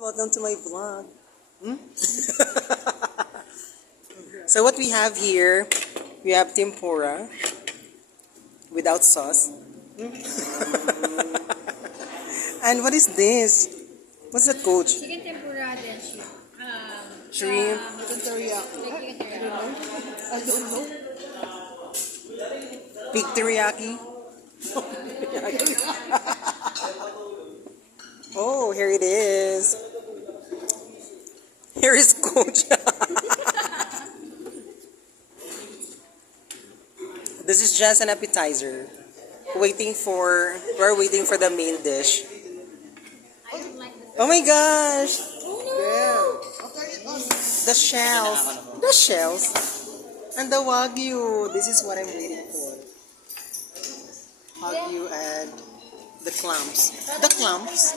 Welcome to my vlog. So what we have here, we have tempura without sauce. And what is this? What's that, coach? Chicken tempura, then Shrimp. I don't know. Pig teriyaki. Oh, here it is. Here is coach. This is just an appetizer. We're waiting for the main dish. Oh my gosh! The shells. The shells. And the wagyu. This is what I'm waiting for. Wagyu and the clams. The clams.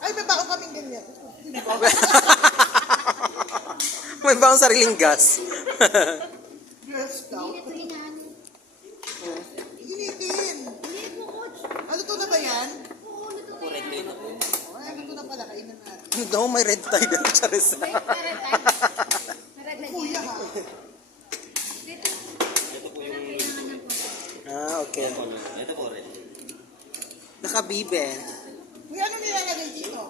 Ay, may bao kaming ganyan. May bang sariling gas. Girl Scout. Initin. Ano to na ba yan? Ay, ano to na pala? Kainan natin. No, may red tide na charis. Kuya ha. Okay. Ito po rin. Nakabibe. Kuya, ano nilalagay dito?